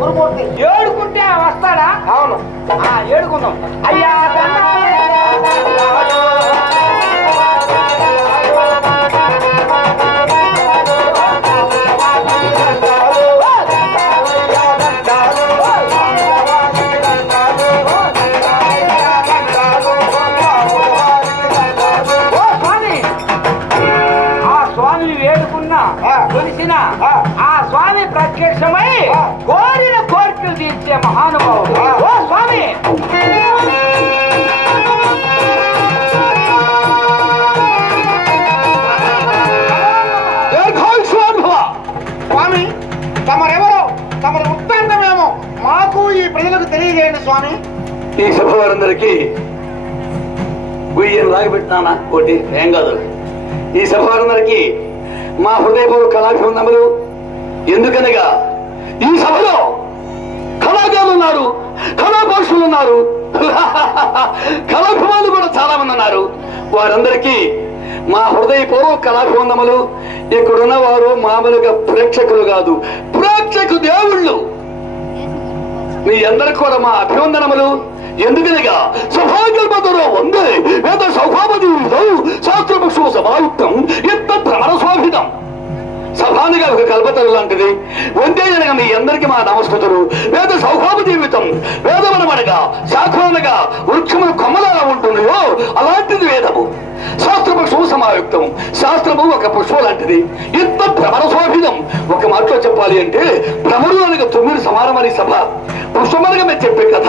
గురుమూర్తి. ఏడుకుంటే వస్తాడా? అవును. ఏడుకుందాం. అయ్యా కొలిసిన ఆ స్వామి ప్రత్యక్షమై కోరిన కోరికలు తీర్చే మహానుభావుడు. ఓ స్వామి, స్వామి తమరెవరో తమరి వృత్తాంతమేమో మాకు ఈ ప్రజలకు తెలియజేయండి స్వామి. ఈ సభ వారందరికీ గుయ్యను లాగబెట్టినా ఒకటి ఏం కాదు. ఈ సభ వారందరికీ మా హృదయపూర్వ కళాభివందములు. ఎందుకనగా ఈ సభలో కళాకారులు ఉన్నారు, కళాపరుషులు ఉన్నారు, కళాభిమానులు కూడా చాలా మంది ఉన్నారు. వారందరికీ మా హృదయపూర్వ కళాభివందములు. ఇక్కడున్న వారు మామూలుగా ప్రేక్షకులు కాదు, ప్రేక్షకు దేవుళ్ళు. మీ అందరికి కూడా మా అభివందనములు. ఎందుకనగా సభాకల్పతలో వందే వేద సౌభామజీవితం శాస్త్రపక్షు సమాయుక్తం ఎంత భ్రమరస్వాభితం. సభానిగా ఒక కల్పతలు లాంటిది. వందే అనగా మీ అందరికీ మా నమస్కృతులు. వేద సౌభామ జీవితం, వేదమనగా శాఖమనగా వృక్షములు కొమ్మలా ఉంటున్నాయో అలాంటిది వేదము. శాస్త్రపక్షము సమాయుక్తం, శాస్త్రము ఒక పుష్పం లాంటిది. ఎంత భ్రమరస్వాభితం. ఒక మాటలో చెప్పాలి అంటే భ్రమరు అనగా 9 సమానమని సభ, పుష్పమనగా మేము చెప్పే కథ.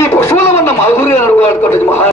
ఈ పుష్పంలో ఉన్న మాధుర్యాన్ని అనుకోవాలి మహా